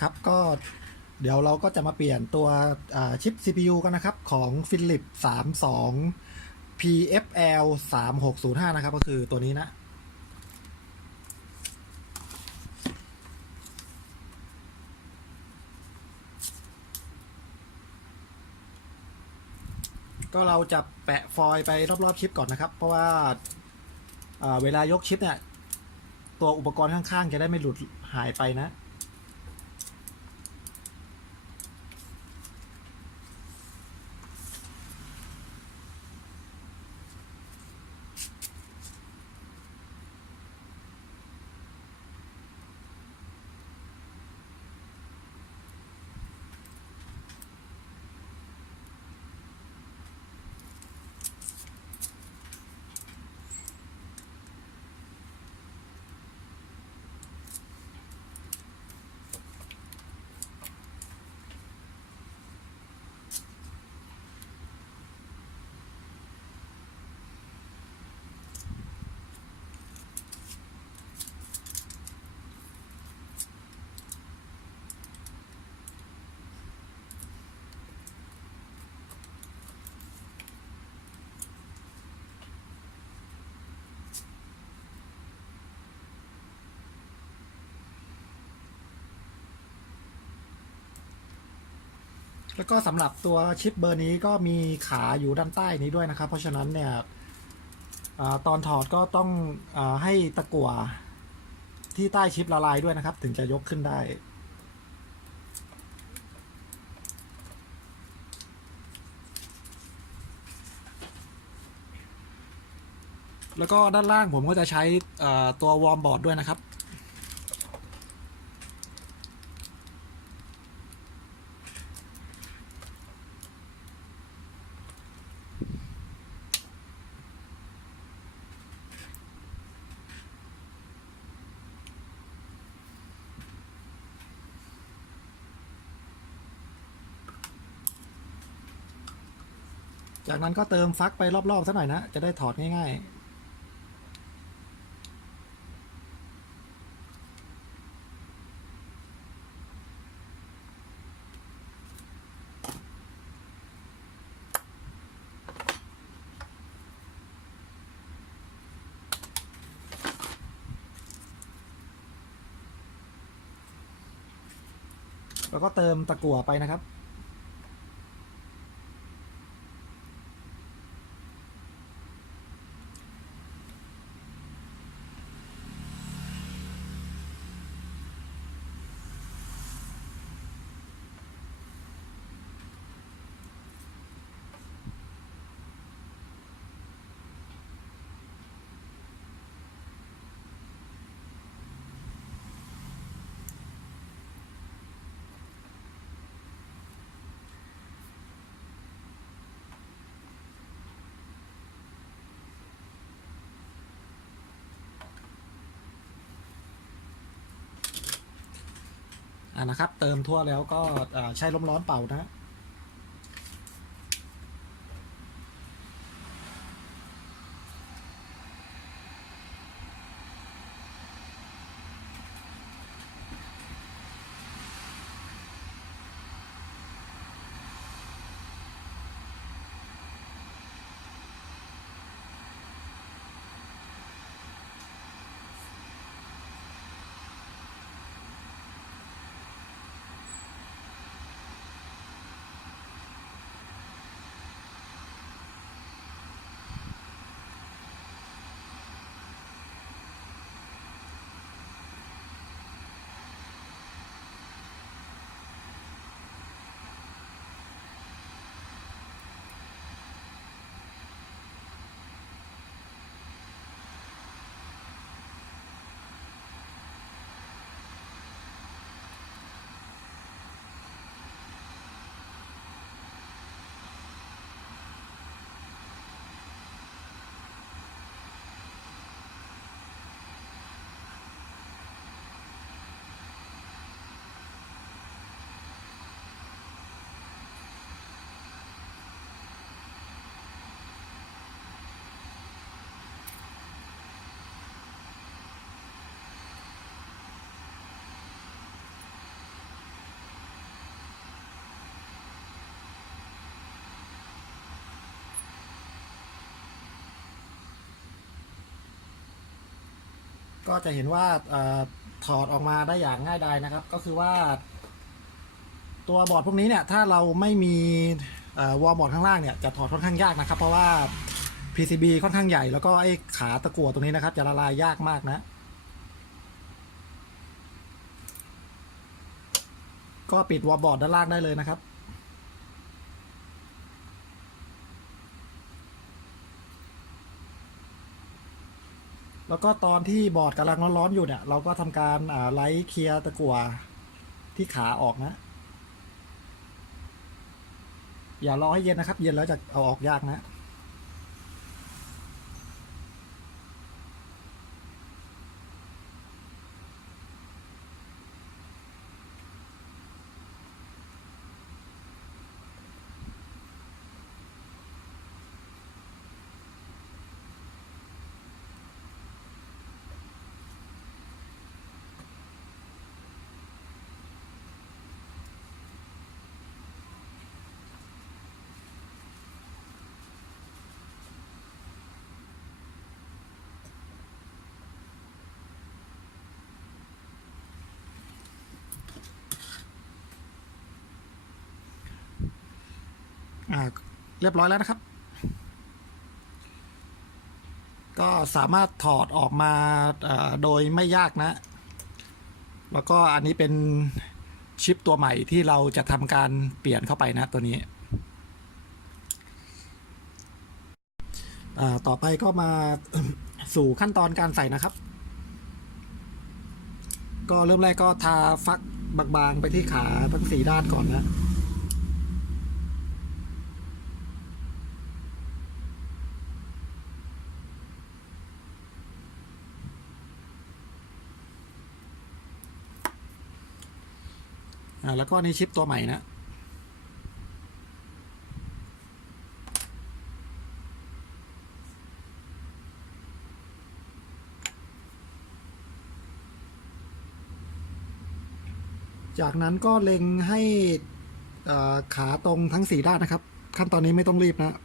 ครับก็เดี๋ยวเราก็จะมาเปลี่ยนตัวชิป CPU กันนะครับของ Philips 32 PFL 3605นะครับก็คือตัวนี้นะก็เราจะแปะฟอยล์ไปรอบๆชิปก่อนนะครับเพราะว่าเวลายกชิปเนี่ยตัวอุปกรณ์ข้างๆจะได้ไม่หลุดหายไปนะแล้วก็สำหรับตัวชิปเบอร์นี้ก็มีขาอยู่ด้านใต้นี้ด้วยนะครับเพราะฉะนั้นเนี่ยตอนถอดก็ต้องให้ตะกั่วที่ใต้ชิปละลายด้วยนะครับถึงจะยกขึ้นได้แล้วก็ด้านล่างผมก็จะใช้ตัววอร์มบอร์ดด้วยนะครับจากนั้นก็เติมฟักไปรอบๆสักหน่อยนะจะได้ถอดง่ายๆแล้วก็เติมตะกั่วไปนะครับนะครับเติมทั่วแล้วก็ใช้ลมร้อนเป่านะ ก็จะเห็นว่าถอดออกมาได้อย่างง่ายดายนะครับก็คือว่าตัวบอร์ดพวกนี้เนี่ยถ้าเราไม่มีวอลบอร์ดข้างล่างเนี่ยจะถอดค่อนข้างยากนะครับเพราะว่า PCB ค่อนข้างใหญ่แล้วก็ไอ้ขาตะกั่วตรงนี้นะครับจะละลายยากมากนะก็ปิดวอลบอร์ดด้านล่างได้เลยนะครับแล้วก็ตอนที่บอร์ดกำลังร้อนๆอยู่เนี่ยเราก็ทำการไลท์เคลียร์ตะกั่วที่ขาออกนะอย่ารอให้เย็นนะครับเย็นแล้วจะเอาออกยากนะเรียบร้อยแล้วนะครับก็สามารถถอดออกมาโดยไม่ยากนะแล้วก็อันนี้เป็นชิปตัวใหม่ที่เราจะทำการเปลี่ยนเข้าไปนะตัวนี้ต่อไปก็มา สู่ขั้นตอนการใส่นะครับก็เริ่มแรกก็ทาฟักบางๆไปที่ขาทั้ง4ด้านก่อนนะแล้วก็นี่ชิปตัวใหม่นะจากนั้นก็เล็งให้ขาตรงทั้ง4ด้านนะครับขั้นตอนนี้ไม่ต้องรีบนะ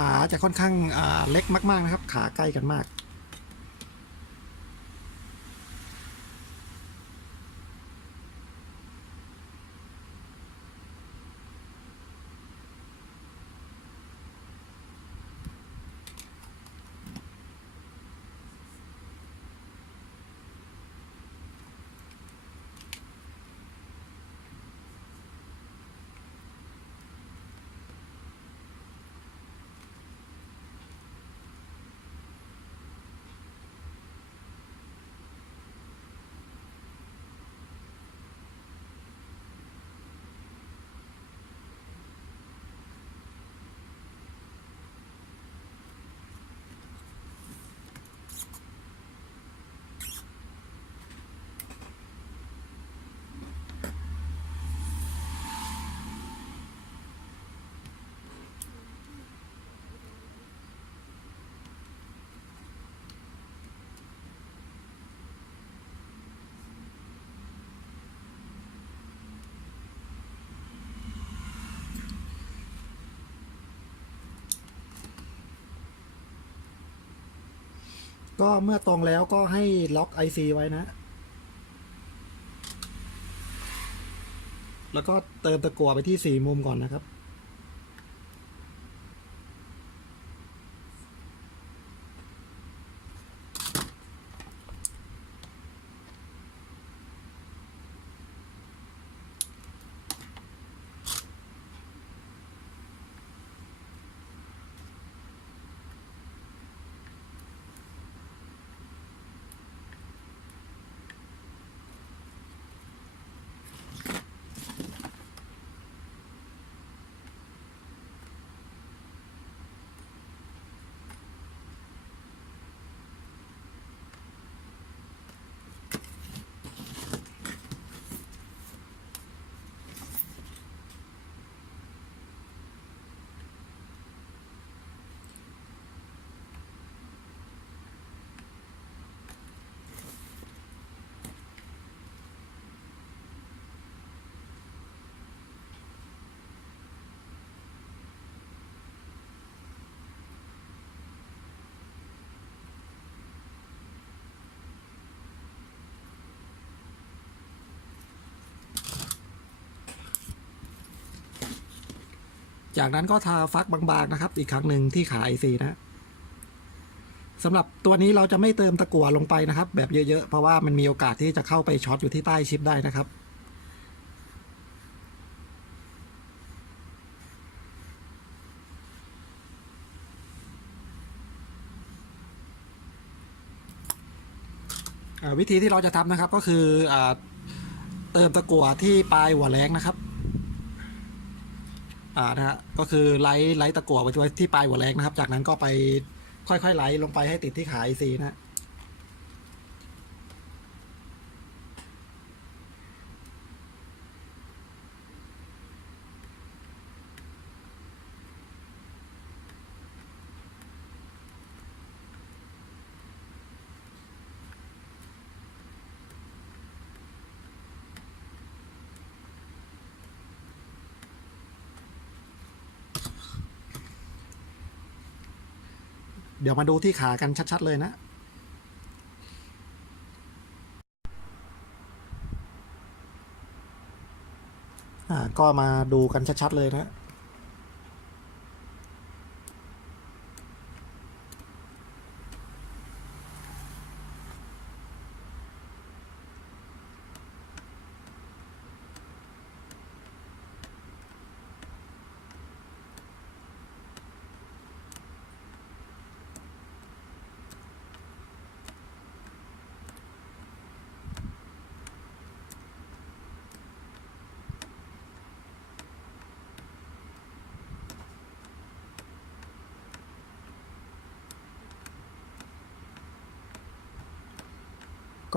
ขาจะค่อนข้างเล็กมากๆนะครับขาใกล้กันมากก็เมื่อตรงแล้วก็ให้ล็อก IC ไว้นะแล้วก็เติมตะกั่วไปที่4มุมก่อนนะครับ จากนั้นก็ทาฟักบางๆนะครับอีกครั้งหนึ่งที่ขา IC นะสำหรับตัวนี้เราจะไม่เติมตะกั่วลงไปนะครับแบบเยอะๆเพราะว่ามันมีโอกาสที่จะเข้าไปช็อตอยู่ที่ใต้ชิปได้นะครับวิธีที่เราจะทำนะครับก็คือเติมตะกั่วที่ปลายหัวแรงนะครับนะฮะก็คือไล่ตะกั่วไว้ที่ปลายหัวแรงนะครับจากนั้นก็ไปค่อยๆไล่ลงไปให้ติดที่ขา IC นะเดี๋ยวมาดูที่ขากันชัดๆเลยนะก็มาดูกันชัดๆเลยนะ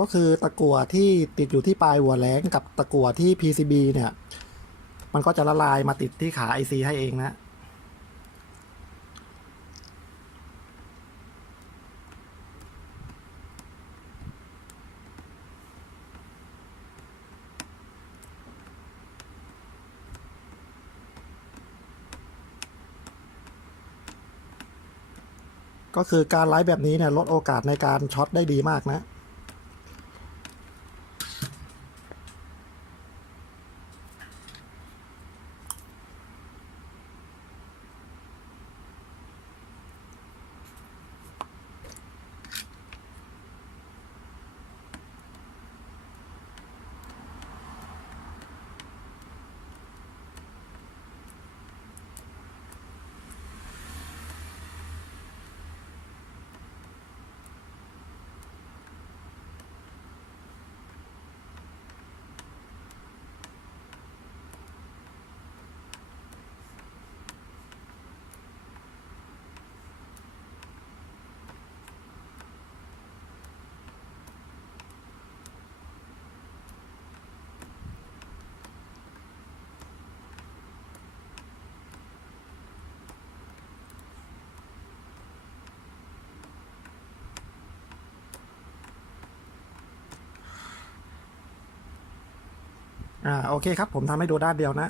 ก็คือตะกั่วที่ติดอยู่ที่ปลายหัวแรงกับตะกั่วที่ PCB เนี่ยมันก็จะละลายมาติดที่ขา IC ให้เองนะก็คือการไลฟ์แบบนี้เนี่ยลดโอกาสในการช็อตได้ดีมากนะโอเคครับผมทำให้ดูด้านเดียวนะ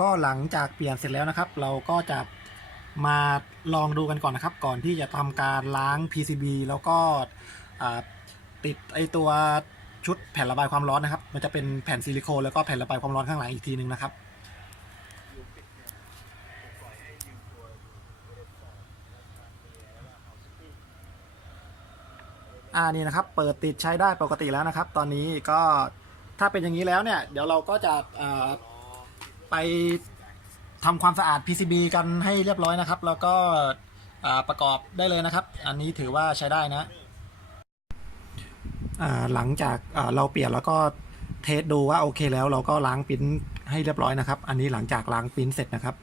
ก็หลังจากเปลี่ยนเสร็จแล้วนะครับเราก็จะมาลองดูกันก่อนนะครับก่อนที่จะทำการล้าง PCB แล้วก็ติดไอตัวชุดแผ่นระบายความร้อนนะครับมันจะเป็นแผ่นซิลิโคนแล้วก็แผ่นระบายความร้อนข้างหลังอีกทีนึงนะครับนี่นะครับเปิดติดใช้ได้ปกติแล้วนะครับตอนนี้ก็ถ้าเป็นอย่างนี้แล้วเนี่ยเดี๋ยวเราก็จะไปทำความสะอาด PCB กันให้เรียบร้อยนะครับแล้วก็ประกอบได้เลยนะครับอันนี้ถือว่าใช้ได้นะหลังจากเราเปลี่ยนแล้วก็เทสดูว่าโอเคแล้วเราก็ล้างปริ้นให้เรียบร้อยนะครับอันนี้หลังจากล้างปริ้นเสร็จนะครับ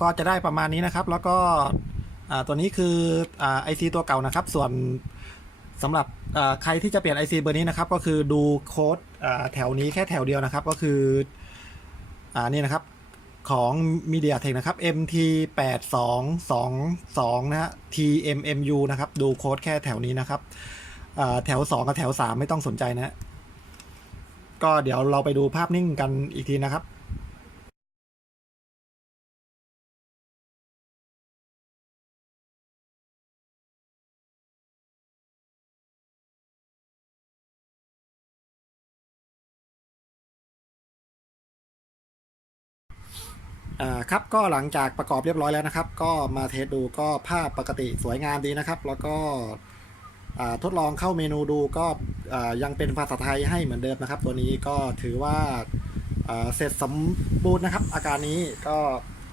ก็จะได้ประมาณนี้นะครับแล้วก็ตัวนี้คือIC ตัวเก่านะครับส่วนสำหรับใครที่จะเปลี่ยน IC เบอร์นี้นะครับก็คือดูโค้ดแถวนี้แค่แถวเดียวนะครับก็คือนี่นะครับของ MediaTek นะครับ MT8222 นะฮะ TMMU นะครับดูโค้ดแค่แถวนี้นะครับแถว2กับแถว3ไม่ต้องสนใจนะก็เดี๋ยวเราไปดูภาพนิ่งกันอีกทีนะครับ ครับก็หลังจากประกอบเรียบร้อยแล้วนะครับก็มาเทสดูก็ภาพปกติสวยงามดีนะครับแล้วก็ทดลองเข้าเมนูดูก็ยังเป็นภาษาไทยให้เหมือนเดิมนะครับตัวนี้ก็ถือว่าเสร็จสมบูรณ์นะครับอาการนี้ก็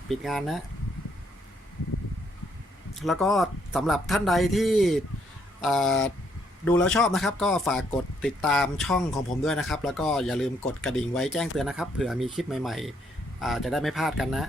ปิดงานนะแล้วก็สำหรับท่านใดที่ดูแล้วชอบนะครับก็ฝากกดติดตามช่องของผมด้วยนะครับแล้วก็อย่าลืมกดกระดิ่งไว้แจ้งเตือนนะครับเผื่อมีคลิปใหม่ๆจะได้ไม่พลาดกันนะ